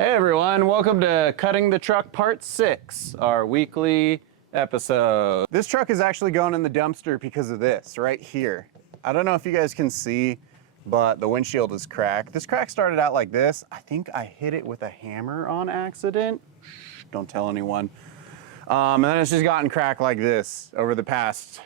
Hey everyone, welcome to Cutting the Truck Part 6, our weekly episode. This truck is actually going in the dumpster because of this right here. I don't know if you guys can see, but the windshield is cracked. This crack started out like this. I think I hit it with a hammer on accident. Shh, don't tell anyone. And then it's just gotten cracked like this over the past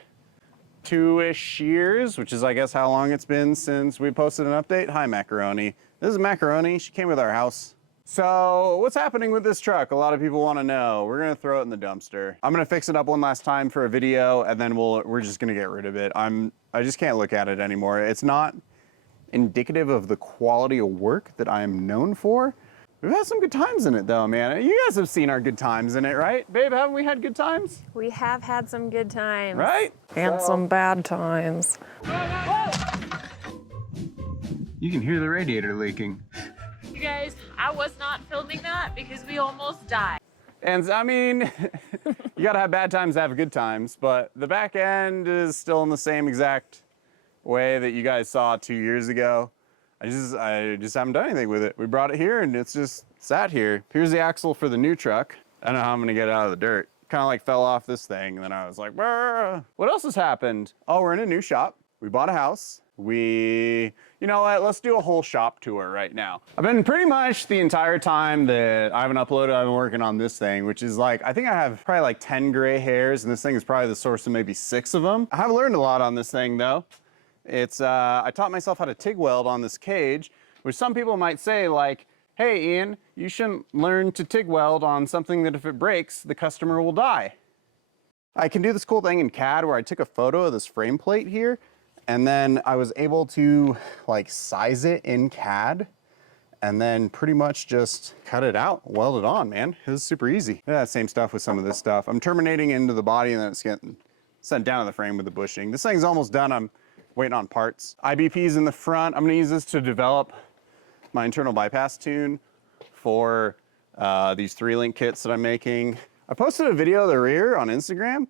2-ish years, which is I guess how long it's been since we posted an update. Hi Macaroni. This is Macaroni, she came with our house. So what's happening with this truck? A lot of people want to know. We're gonna throw it in the dumpster. I'm gonna fix it up one last time for a video, and then we're just gonna get rid of it. I just can't look at it anymore. It's not indicative of the quality of work that I am known for. We've had some good times in it though, man. You guys have seen our good times in it, right? Babe, haven't we had good times? We have had some good times. Right? And some bad times. You can hear the radiator leaking. You guys, I was not filming that because we almost died. And I mean, you gotta have bad times to have good times, but the back end is still in the same exact way that you guys saw 2 years ago. I just haven't done anything with it. We brought it here and it's just sat here. Here's the axle for the new truck. I don't know how I'm gonna get it out of the dirt. Kind of like fell off this thing, and then I was like, "Brr." What else has happened? Oh, we're in a new shop. We bought a house. You know what, let's do a whole shop tour right now. I've been pretty much the entire time that I haven't uploaded, I've been working on this thing, which is like, I think I have probably like 10 gray hairs, and this thing is probably the source of maybe 6 of them. I have learned a lot on this thing though. I taught myself how to TIG weld on this cage, which some people might say like, hey Ian, you shouldn't learn to TIG weld on something that if it breaks, the customer will die. I can do this cool thing in CAD where I took a photo of this frame plate here, and then I was able to like size it in CAD and then pretty much just cut it out, weld it on, man. It was super easy. Yeah, same stuff with some of this stuff. I'm terminating into the body and then it's getting sent down to the frame with the bushing. This thing's almost done. I'm waiting on parts. IBP's in the front. I'm gonna use this to develop my internal bypass tune for these 3-link kits that I'm making. I posted a video of the rear on Instagram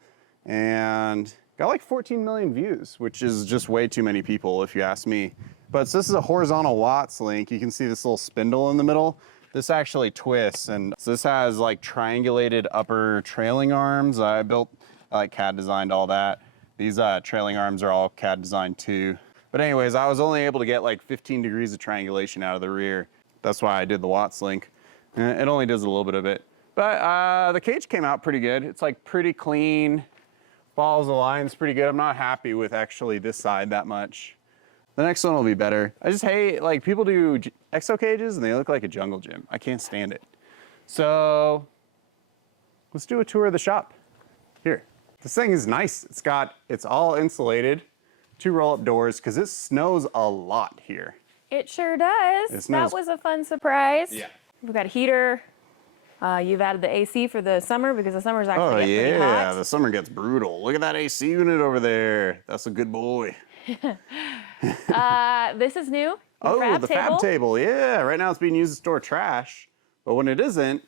and got like 14 million views, which is just way too many people if you ask me. But so this is a horizontal Watts link. You can see this little spindle in the middle. This actually twists, and so this has like triangulated upper trailing arms. I like CAD designed all that. These trailing arms are all CAD designed too. But anyways, I was only able to get like 15 degrees of triangulation out of the rear. That's why I did the Watts link. It only does a little bit of it. But the cage came out pretty good. It's like pretty clean. Follows the lines pretty good. I'm not happy with actually this side that much. The next one will be better. I just hate, like, people do exo cages and they look like a jungle gym. I can't stand it. So let's do a tour of the shop. Here. This thing is nice. It's all insulated, 2 roll-up doors, because it snows a lot here. It sure does. That was a fun surprise. Yeah. We've got a heater. You've added the AC for the summer because the summer's actually getting pretty hot. Yeah, the summer gets brutal. Look at that AC unit over there. That's a good boy. This is new. The fab table. Yeah, right now it's being used to store trash. But when it isn't,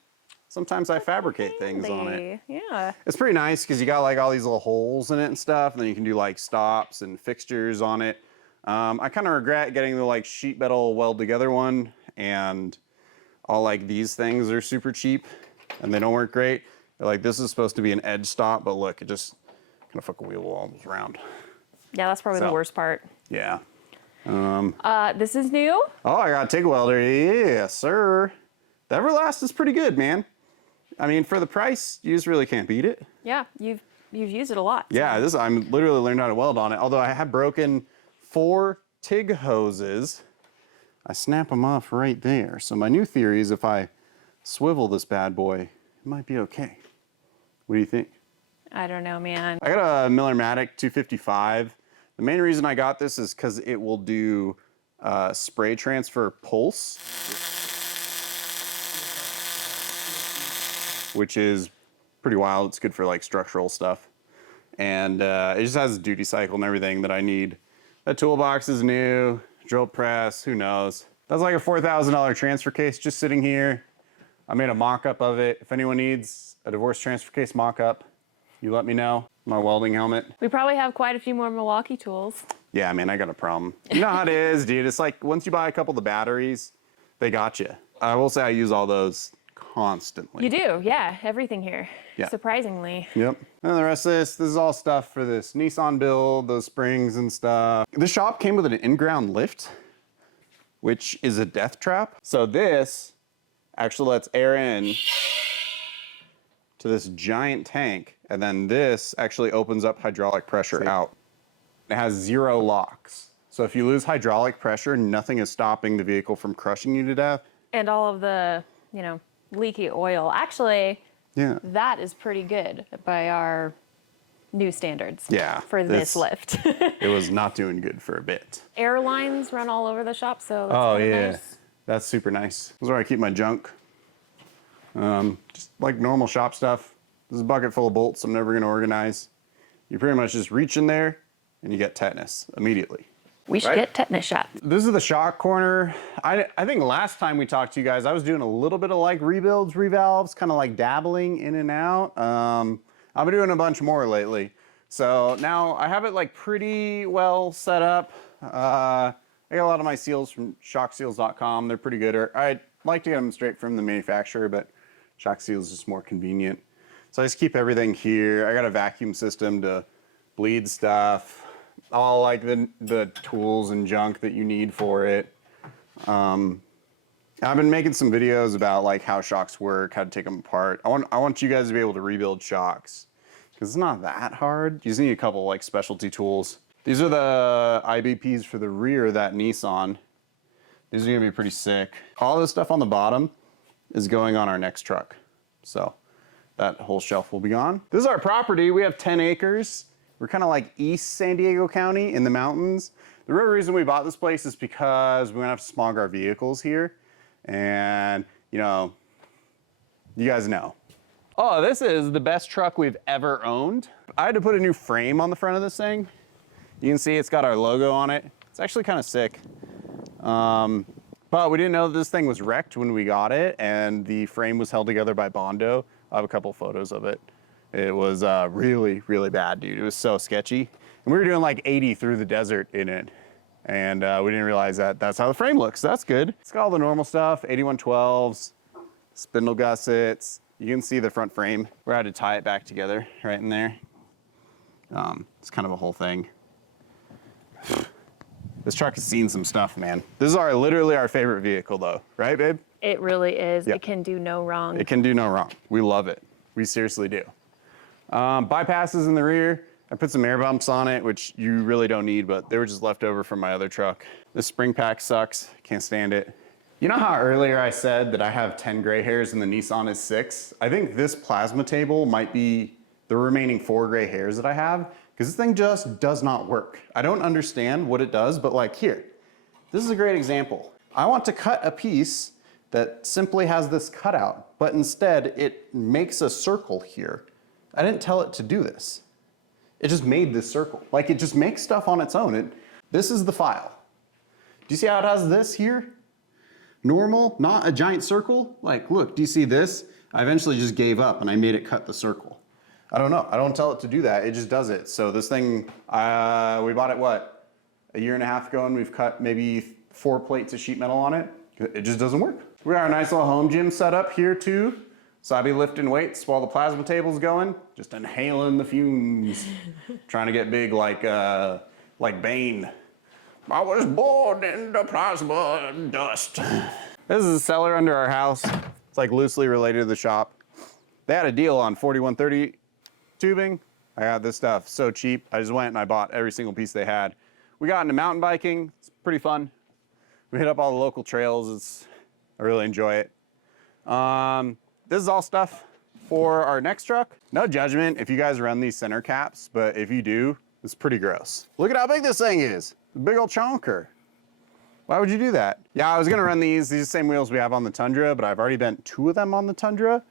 sometimes I fabricate things on it. Yeah. It's pretty nice because you got like all these little holes in it and stuff. And then you can do like stops and fixtures on it. I kind of regret getting the like sheet metal weld together one, and all like these things are super cheap and they don't work great. Like this is supposed to be an edge stop, but look, it just kind of fuck a wheel almost round. Yeah, that's probably the worst part. Yeah. This is new. Oh, I got a TIG welder. Yeah, sir. The Everlast is pretty good, man. I mean, for the price, you just really can't beat it. Yeah, you've used it a lot. So. Yeah, I'm literally learned how to weld on it. Although I have broken 4 TIG hoses. I snap them off right there. So my new theory is if I swivel this bad boy, it might be okay. What do you think? I don't know, man. I got a Miller-Matic 255. The main reason I got this is because it will do spray transfer pulse, which is pretty wild. It's good for like structural stuff. And it just has a duty cycle and everything that I need. The toolbox is new. Drill press, who knows? That's like a $4,000 transfer case just sitting here. I made a mock-up of it. If anyone needs a divorce transfer case mock-up, you let me know. My welding helmet. We probably have quite a few more Milwaukee tools. Yeah, man, I got a problem. You know how it is, dude. It's like once you buy a couple of the batteries, they got you. I will say I use all those constantly. You do, yeah. Everything here. Yeah. Surprisingly. Yep. And the rest of this is all stuff for this Nissan build, those springs and stuff. The shop came with an in-ground lift, which is a death trap. So this actually lets air in to this giant tank, and then this actually opens up hydraulic pressure out. It has 0 locks. So if you lose hydraulic pressure, nothing is stopping the vehicle from crushing you to death. And all of the, you know, leaky oil. Actually, Yeah. that is pretty good by our new standards. Yeah, For this lift. It was not doing good for a bit. Airlines run all over the shop, so that's Oh kinda yeah, nice. that's super nice. This is where I keep my junk. Just like normal shop stuff. This is a bucket full of bolts I'm never gonna organize. You pretty much just reach in there and you get tetanus immediately. We should get tetanus shot. This is the shock corner. I think last time we talked to you guys, I was doing a little bit of like rebuilds, revalves, kind of like dabbling in and out. I've been doing a bunch more lately. So now I have it like pretty well set up. I got a lot of my seals from shockseals.com. They're pretty good. I like to get them straight from the manufacturer, but Shock Seals is just more convenient. So I just keep everything here. I got a vacuum system to bleed stuff. All like the tools and junk that you need for it. I've been making some videos about like how shocks work, how to take them apart. I want you guys to be able to rebuild shocks because it's not that hard. You just need a couple like specialty tools. These are the IBPs for the rear of that Nissan. These are gonna be pretty sick. All this stuff on the bottom is going on our next truck. So that whole shelf will be gone. This is our property. We have 10 acres. We're kind of like East San Diego County in the mountains. The real reason we bought this place is because we're gonna have to smog our vehicles here. And, you know, you guys know. Oh, this is the best truck we've ever owned. I had to put a new frame on the front of this thing. You can see it's got our logo on it. It's actually kind of sick. But we didn't know that this thing was wrecked when we got it, and the frame was held together by Bondo. I have a couple photos of it. It was really, really bad, dude. It was so sketchy. And we were doing like 80 through the desert in it. And we didn't realize that that's how the frame looks. That's good. It's got all the normal stuff, 8112s, spindle gussets. You can see the front frame. We had to tie it back together right in there. It's kind of a whole thing. This truck has seen some stuff, man. This is literally our favorite vehicle though, right, babe? It really is. Yeah. It can do no wrong. It can do no wrong. We love it. We seriously do. Bypasses in the rear. I put some air bumps on it, which you really don't need, but they were just left over from my other truck. This spring pack sucks. Can't stand it. You know how earlier I said that I have 10 gray hairs and the Nissan is 6? I think this plasma table might be the remaining 4 gray hairs that I have, because this thing just does not work. I don't understand what it does, but like here, this is a great example. I want to cut a piece that simply has this cutout, but instead it makes a circle here. I didn't tell it to do this. It just made this circle. Like it just makes stuff on its own. This is the file. Do you see how it has this here? Normal, not a giant circle. Like, look, do you see this? I eventually just gave up and I made it cut the circle. I don't know. I don't tell it to do that. It just does it. So this thing, we bought it, what, a year and a half ago, and we've cut maybe 4 plates of sheet metal on it. It just doesn't work. We got our nice little home gym set up here too. So I'll be lifting weights while the plasma table's going, just inhaling the fumes, trying to get big like Bane. I was born in the plasma dust. This is a cellar under our house. It's like loosely related to the shop. They had a deal on 4130 tubing. I got this stuff so cheap. I just went and I bought every single piece they had. We got into mountain biking. It's pretty fun. We hit up all the local trails. I really enjoy it. This is all stuff for our next truck. No judgment if you guys run these center caps, but if you do, it's pretty gross. Look at how big this thing is. A big old chonker. Why would you do that? Yeah, I was gonna run these are the same wheels we have on the Tundra, but I've already bent 2 of them on the Tundra.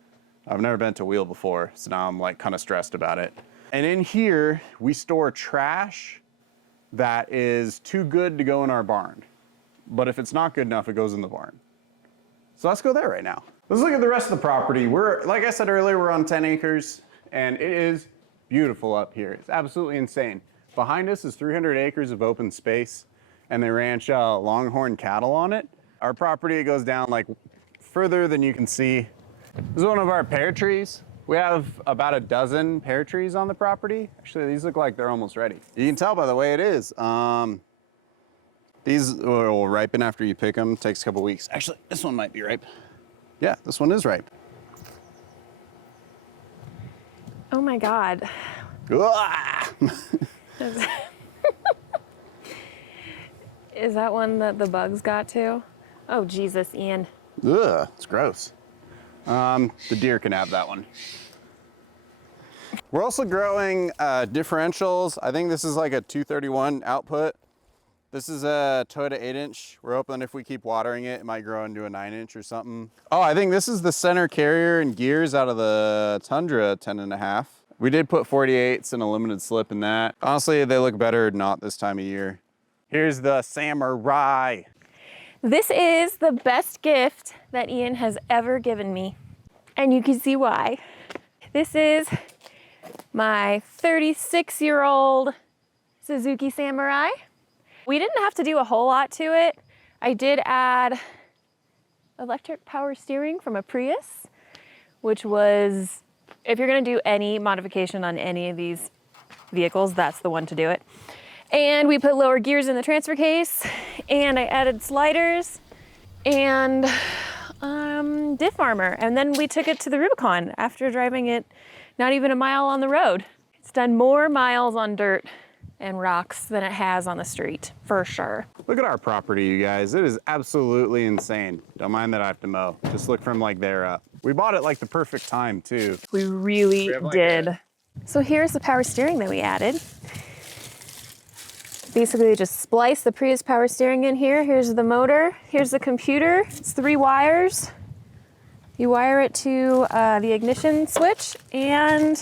I've never bent a wheel before, so now I'm like kind of stressed about it. And in here, we store trash that is too good to go in our barn. But if it's not good enough, it goes in the barn. So let's go there right now. Let's look at the rest of the property. Like I said earlier, we're on 10 acres and it is beautiful up here. It's absolutely insane. Behind us is 300 acres of open space and they ranch Longhorn cattle on it. Our property goes down like further than you can see. This is one of our pear trees. We have about a dozen pear trees on the property. Actually, these look like they're almost ready. You can tell by the way it is. These will ripen after you pick them. Takes a couple weeks. Actually, this one might be ripe. Yeah, this one is ripe. Oh my God. Is that one that the bugs got to? Oh, Jesus, Ian. Ugh, it's gross. The deer can have that one. We're also growing differentials. I think this is like a 231 output. This is a Toyota 8-inch. We're hoping if we keep watering it, it might grow into a 9-inch or something. Oh, I think this is the center carrier and gears out of the Tundra 10.5. We did put 48s and a limited slip in that. Honestly, they look better not this time of year. Here's the Samurai. This is the best gift that Ian has ever given me, and you can see why. This is my 36-year-old Suzuki Samurai. We didn't have to do a whole lot to it. I did add electric power steering from a Prius, which was, if you're gonna do any modification on any of these vehicles, that's the one to do it. And we put lower gears in the transfer case, and I added sliders and diff armor. And then we took it to the Rubicon after driving it not even a mile on the road. It's done more miles on dirt and rocks than it has on the street, for sure. Look at our property, you guys. It is absolutely insane. Don't mind that I have to mow. Just look from like there up. We bought it like the perfect time too. We really did. So here's the power steering that we added. Basically just splice the Prius power steering in here. Here's the motor, here's the computer. It's 3 wires. You wire it to the ignition switch and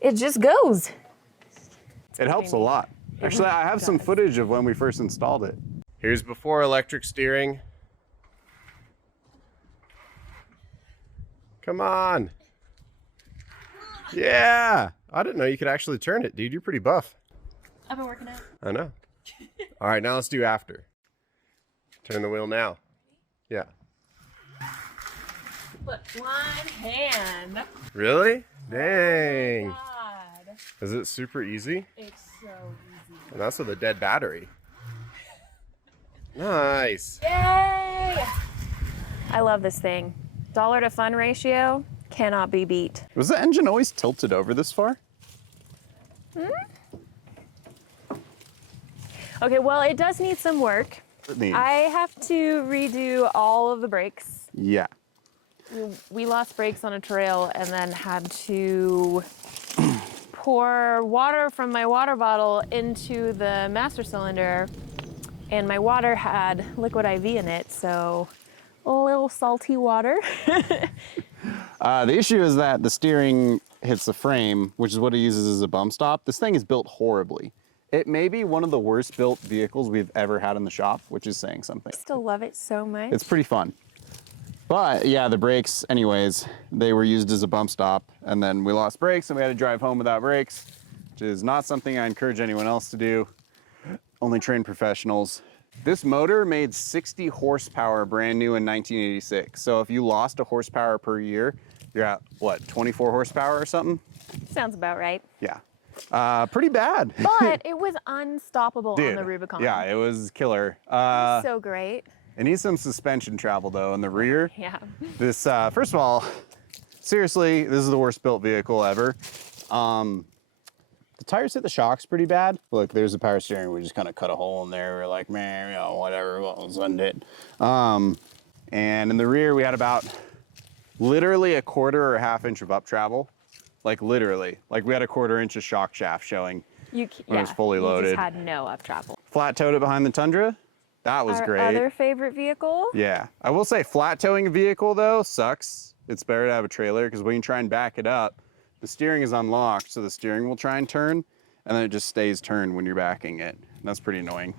it just goes. It helps a lot. Actually, I have some footage of when we first installed it. Here's before electric steering. Come on. Yeah. I didn't know you could actually turn it, dude. You're pretty buff. I've been working out. I know. All right, now let's do after. Turn the wheel now. Yeah. Look, one hand. Really? Dang. God. Is it super easy? It's so easy. And that's with a dead battery. Nice. Yay! I love this thing. Dollar to fun ratio cannot be beat. Was the engine always tilted over this far? Okay, well, it does need some work. I have to redo all of the brakes. Yeah. We lost brakes on a trail and then had to pour water from my water bottle into the master cylinder, and my water had liquid IV in it, so a little salty water. The issue is that the steering hits the frame, which is what it uses as a bump stop. This thing is built horribly. It may be one of the worst built vehicles we've ever had in the shop, which is saying something. I still love it so much. It's pretty fun. But yeah, the brakes, anyways, they were used as a bump stop, and then we lost brakes and we had to drive home without brakes, which is not something I encourage anyone else to do. Only trained professionals. This motor made 60 horsepower brand new in 1986. So if you lost a horsepower per year, you're at what, 24 horsepower or something? Sounds about right. Yeah. Pretty bad. But it was unstoppable Dude, on the Rubicon. Yeah, it was killer. So great. It needs some suspension travel though in the rear. Yeah. This, first of all, seriously, this is the worst built vehicle ever. The tires hit the shocks pretty bad. Look, there's the power steering. We just kind of cut a hole in there. We're like, man, you know, whatever, we'll send it. And in the rear, we had about literally a quarter or a half inch of up travel. Like literally, like we had a quarter inch of shock shaft showing when it was fully loaded. You just had no up travel. Flat towed it behind the Tundra. That was great. Our other favorite vehicle? Yeah. I will say flat towing a vehicle though sucks. It's better to have a trailer because when you try and back it up, the steering is unlocked, so the steering will try and turn, and then it just stays turned when you're backing it. And that's pretty annoying.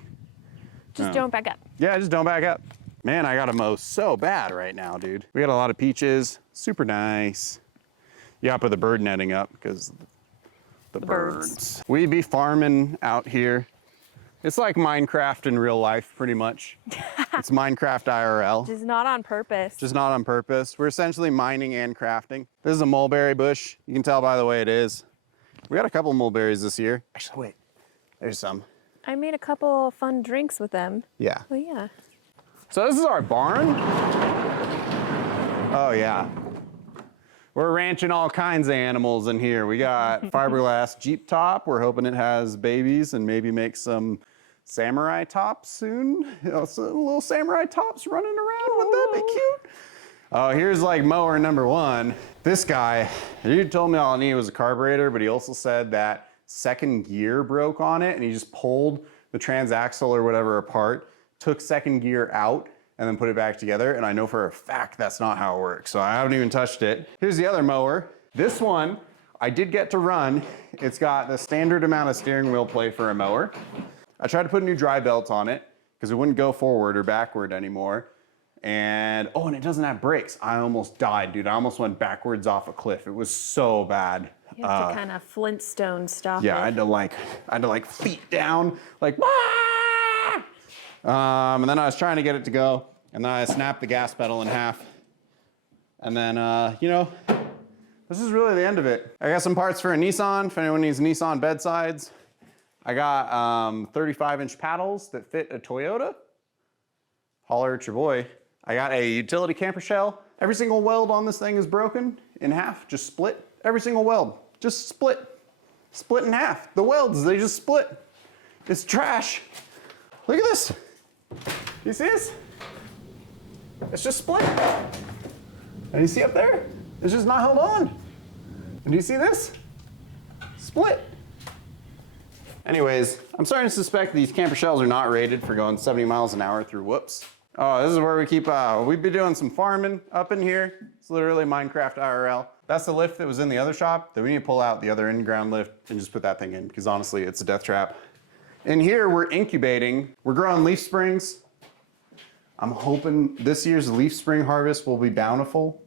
Just don't back up. Yeah, just don't back up. Man, I gotta mow so bad right now, dude. We got a lot of peaches, super nice. You gotta put the bird netting up because the birds. We'd be farming out here. It's like Minecraft in real life, pretty much. It's Minecraft IRL. Just not on purpose. Just not on purpose. We're essentially mining and crafting. This is a mulberry bush. You can tell by the way it is. We got a couple mulberries this year. Actually, wait, there's some. I made a couple fun drinks with them. Yeah. Oh yeah. So this is our barn. Oh yeah. We're ranching all kinds of animals in here. We got fiberglass Jeep top. We're hoping it has babies and maybe make some samurai tops soon. You know, some little samurai tops running around. Wouldn't that be cute? Oh, here's like mower number one. This guy, he told me all I needed was a carburetor, but he also said that second gear broke on it and he just pulled the transaxle or whatever apart, took second gear out, and then put it back together. And I know for a fact that's not how it works. So I haven't even touched it. Here's the other mower. This one, I did get to run. It's got the standard amount of steering wheel play for a mower. I tried to put a new dry belt on it because it wouldn't go forward or backward anymore. And, oh, and it doesn't have brakes. I almost died, dude. I almost went backwards off a cliff. It was so bad. You have to kind of Flintstone stop Yeah, it. I had to like feet down, like, and then I was trying to get it to go, and then I snapped the gas pedal in half. And then, you know, this is really the end of it. I got some parts for a Nissan, if anyone needs Nissan bedsides. I got 35-inch paddles that fit a Toyota. Holler at your boy. I got a utility camper shell. Every single weld on this thing is broken in half, just split. Every single weld, just split. Split in half. The welds, they just split. It's trash. Look at this. You see this? It's just split. And you see up there? It's just not held on. And do you see this? Split. Anyways, I'm starting to suspect these camper shells are not rated for going 70 miles an hour through whoops. Oh, this is where we keep, we've been doing some farming up in here. It's literally Minecraft IRL. That's the lift that was in the other shop that we need to pull out the other in-ground lift and just put that thing in because honestly, it's a death trap. In here, we're incubating. We're growing leaf springs. I'm hoping this year's leaf spring harvest will be bountiful.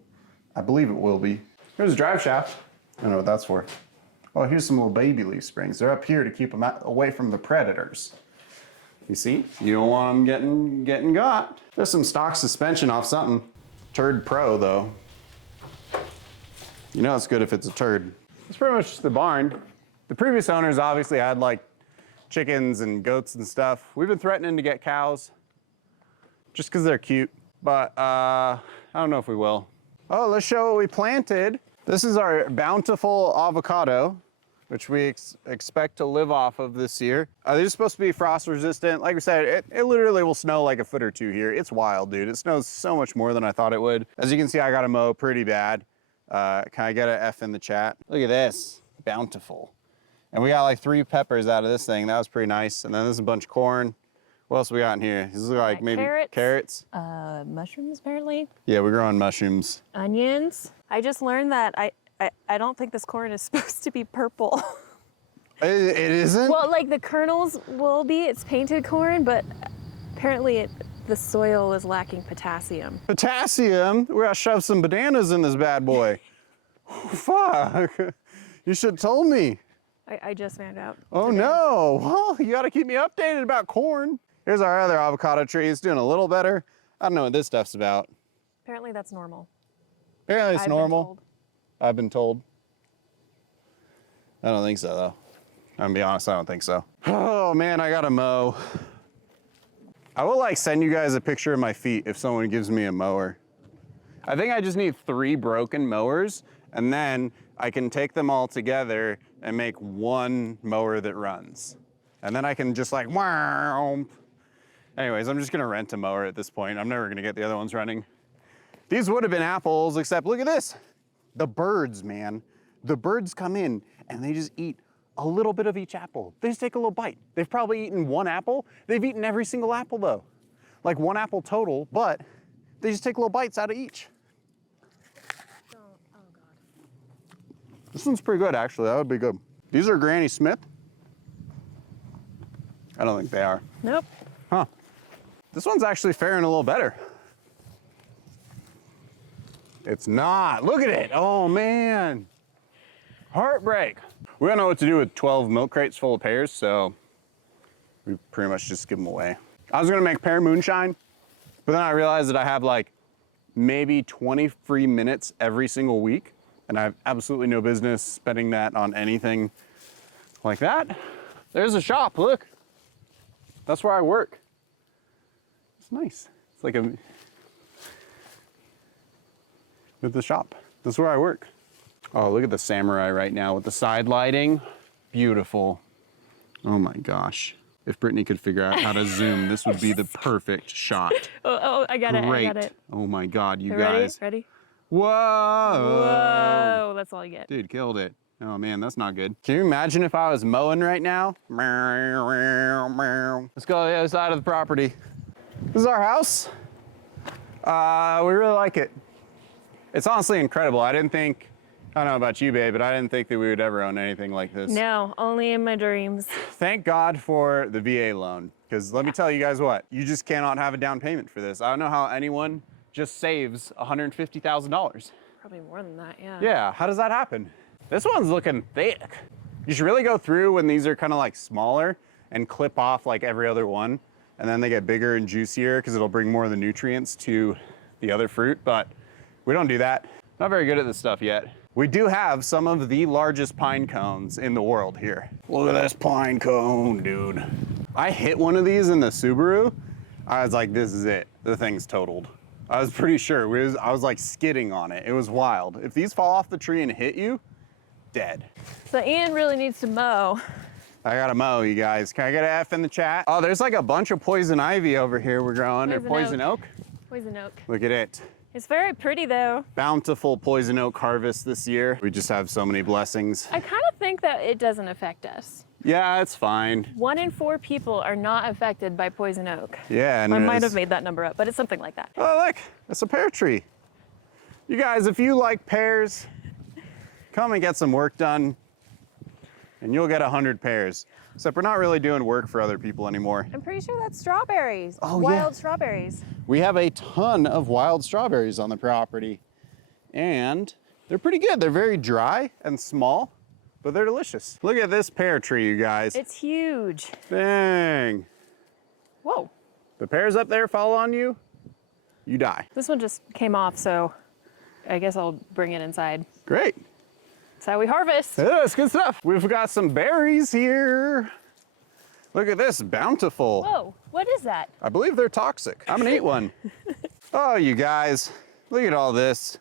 I believe it will be. Here's a drive shaft. I don't know what that's for. Oh, here's some little baby leaf springs. They're up here to keep them away from the predators. You see? You don't want them getting got. There's some stock suspension off something. Turd Pro, though. You know it's good if it's a turd. It's pretty much just the barn. The previous owners obviously had like chickens and goats and stuff. We've been threatening to get cows just because they're cute, but I don't know if we will. Oh, let's show what we planted. This is our bountiful avocado, which we expect to live off of this year. They're supposed to be frost resistant. Like we said, it literally will snow like a foot or two here. It's wild, dude. It snows so much more than I thought it would. As you can see, I got to mow pretty bad. Can I get an F in the chat? Look at this, bountiful. And we got like 3 peppers out of this thing. That was pretty nice. And then there's a bunch of corn. What else we got in here? This is like maybe carrots. Mushrooms, apparently. Yeah, we're growing mushrooms. Onions. I just learned that I don't think this corn is supposed to be purple. It isn't? Well, like the kernels will be, it's painted corn, but apparently the soil is lacking potassium. Potassium? We gotta shove some bananas in this bad boy. Fuck. You should have told me. I just found out. Oh today. no. Well, you gotta keep me updated about corn. Here's our other avocado tree. It's doing a little better. I don't know what this stuff's about. Apparently that's normal. Apparently it's I've been normal. told. I've been told. I don't think so though. I'm gonna be honest, I don't think so. Oh man, I gotta mow. I will like send you guys a picture of my feet if someone gives me a mower. I think I just need 3 broken mowers and then I can take them all together and make one mower that runs. And then I can just like, wow. Anyways, I'm just gonna rent a mower at this point. I'm never gonna get the other ones running. These would have been apples, except look at this. The birds, man. The birds come in and they just eat a little bit of each apple. They just take a little bite. They've probably eaten 1 apple. They've eaten every single apple though. Like 1 apple total, but they just take little bites out of each. Oh God. This one's pretty good actually, that would be good. These are Granny Smith? I don't think they are. Nope. Huh. This one's actually faring a little better. It's not. Look at it. Oh man. Heartbreak. We don't know what to do with 12 milk crates full of pears, so we pretty much just give them away. I was gonna make pear moonshine, But then I realized that I have like maybe 20 free minutes every single week, and I have absolutely no business spending that on anything like that. There's a shop, look. That's where I work. It's nice. It's like with the shop. That's where I work. Oh, look at the samurai right now with the side lighting. Beautiful. Oh my gosh. If Brittany could figure out how to zoom, this would be the perfect shot. Oh, I got Great. it, I got it. Oh my God, you Ready? guys. Ready? Whoa. Whoa, that's all you get. Dude, killed it. Oh man, that's not good. Can you imagine if I was mowing right now? Let's go to the other side of the property. This is our house. We really like it. It's honestly incredible. I don't know about you, babe, but I didn't think that we would ever own anything like this. No, only in my dreams. Thank God for the VA loan, because let me tell you guys what, you just cannot have a down payment for this. I don't know how anyone just saves $150,000. Probably more than that, yeah. Yeah, how does that happen? This one's looking thick. You should really go through when these are kind of like smaller and clip off like every other one, and then they get bigger and juicier because it'll bring more of the nutrients to the other fruit, but we don't do that. Not very good at this stuff yet. We do have some of the largest pine cones in the world here. Look at this pine cone, dude. I hit one of these in the Subaru. I was like, this is it. The thing's totaled. I was pretty sure. I was like skidding on it. It was wild. If these fall off the tree and hit you, dead. So Ian really needs to mow. I gotta mow, you guys. Can I get an F in the chat? Oh, there's like a bunch of poison ivy over here we're growing, or poison oak. Poison oak. Look at it. It's very pretty though. Bountiful poison oak harvest this year. We just have so many blessings. I kind of think that it doesn't affect us. Yeah, it's fine. 1 in 4 people are not affected by poison oak. Yeah, and I might have made that number up, but it's something like that. Oh, look, it's a pear tree. You guys, if you like pears, come and get some work done, and you'll get 100 pears. Except we're not really doing work for other people anymore. I'm pretty sure that's strawberries. Oh, Wild yeah. strawberries. We have a ton of wild strawberries on the property, and they're pretty good. They're very dry and small, but they're delicious. Look at this pear tree, you guys. It's huge. Dang. Whoa. The pears up there fall on you, you die. This one just came off, so I guess I'll bring it inside. Great. That's how we harvest. Yeah, it's good stuff. We've got some berries here. Look at this, bountiful. Whoa, what is that? I believe they're toxic. I'm gonna eat one. Oh, you guys, look at all this.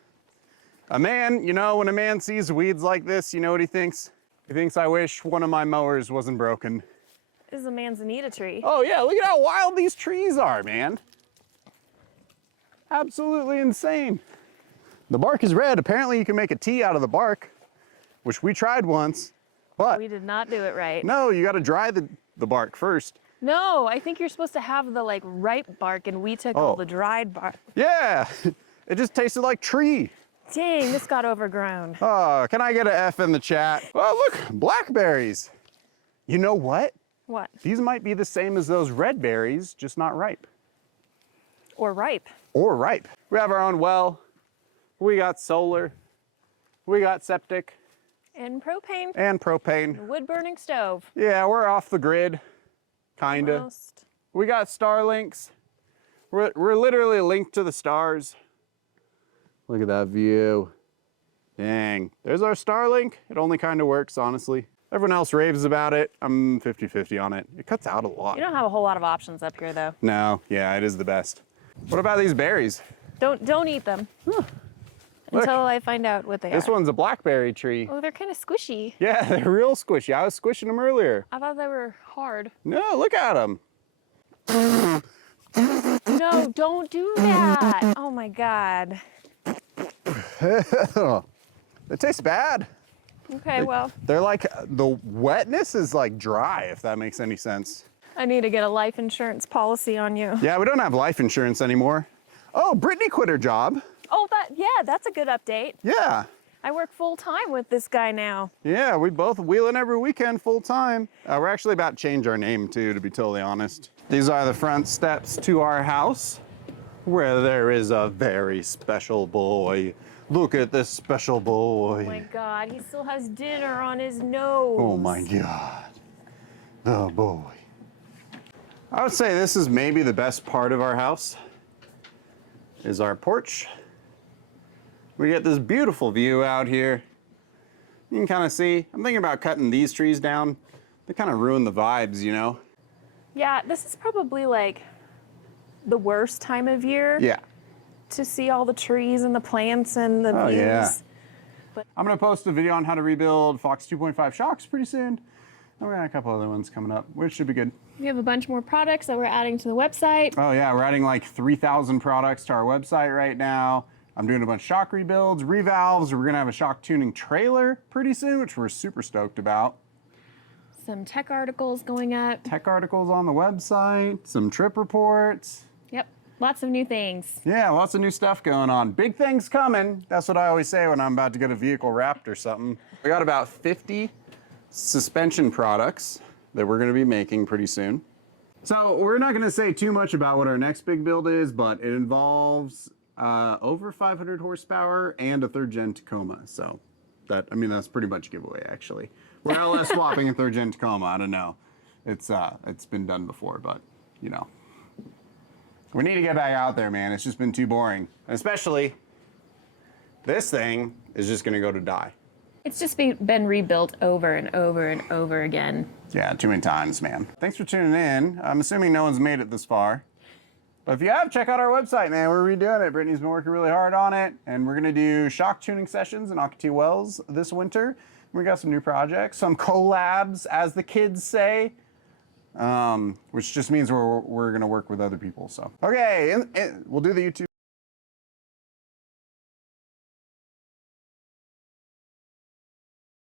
A man, you know, when a man sees weeds like this, you know what he thinks? He thinks, I wish one of my mowers wasn't broken. This is a manzanita tree. Oh yeah, look at how wild these trees are, man. Absolutely insane. The bark is red. Apparently you can make a tea out of the bark, which we tried once, but We did not do it right. no, you gotta dry the bark first. No, I think you're supposed to have the like ripe bark, and we took all Oh. the dried bark. Yeah, it just tasted like tree. Dang, this got overgrown. Oh, can I get an F in the chat? Oh, look, blackberries. You know what? What? These might be the same as those red berries, just not ripe. Or ripe. Or ripe. We have our own well. We got solar. We got septic And propane. and propane. Wood burning stove. Yeah, we're off the grid, kinda. Almost. We got Starlinks. We're literally linked to the stars. Look at that view. Dang. There's our Starlink. It only kind of works, honestly. Everyone else raves about it. I'm 50-50 on it. It cuts out a lot. You don't have a whole lot of options up here though. No, yeah, it is the best. What about these berries? Don't eat them. Look. Until I find out what they This are. one's a blackberry tree. Oh, they're kind of squishy. Yeah, they're real squishy. I was squishing them earlier. I thought they were hard. No, look at them. No, don't do that. Oh my God. It tastes bad. Okay, well, They're like, the wetness is like dry, if that makes any sense. I need to get a life insurance policy on you. Yeah, we don't have life insurance anymore. Oh, Brittany quit her job. Oh, yeah, that's a good update. Yeah. I work full time with this guy now. Yeah, we both wheeling every weekend full time. We're actually about to change our name too, to be totally honest. These are the front steps to our house, where there is a very special boy. Look at this special boy. Oh my God, he still has dinner on his nose. Oh my God, the boy. I would say this is maybe the best part of our house. is our porch. We get this beautiful view out here. You can kind of see, I'm thinking about cutting these trees down. They kind of ruin the vibes, you know? Yeah, this is probably like the worst time of year Yeah. to see all the trees and the plants and the Oh, views. yeah. I'm gonna post a video on how to rebuild Fox 2.5 shocks pretty soon. And we got a couple other ones coming up, which should be good. We have a bunch more products that we're adding to the website. Oh yeah, we're adding like 3,000 products to our website right now. I'm doing a bunch of shock rebuilds, revalves. We're gonna have a shock tuning trailer pretty soon, which we're super stoked about. Some tech articles going up. Tech articles on the website, some trip reports. Yep, lots of new things. Yeah, lots of new stuff going on. Big things coming. That's what I always say when I'm about to get a vehicle wrapped or something. We got about 50 suspension products that we're gonna be making pretty soon. So we're not gonna say too much about what our next big build is, but it involves over 500 horsepower and a 3rd gen Tacoma. So that, I mean, that's pretty much a giveaway actually. We're LS swapping a 3rd gen Tacoma, I don't know. It's been done before, but you know. We need to get back out there, man. It's just been too boring. Especially, this thing is just gonna go to die. It's just been rebuilt over and over and over again. Yeah, too many times, man. Thanks for tuning in. I'm assuming no one's made it this far. But if you have, check out our website, man. We're redoing it. Brittany's been working really hard on it. And we're gonna do shock tuning sessions in Ocotillo Wells this winter. We got some new projects, some collabs, as the kids say. Which just means we're gonna work with other people, so. Okay, we'll do the YouTube.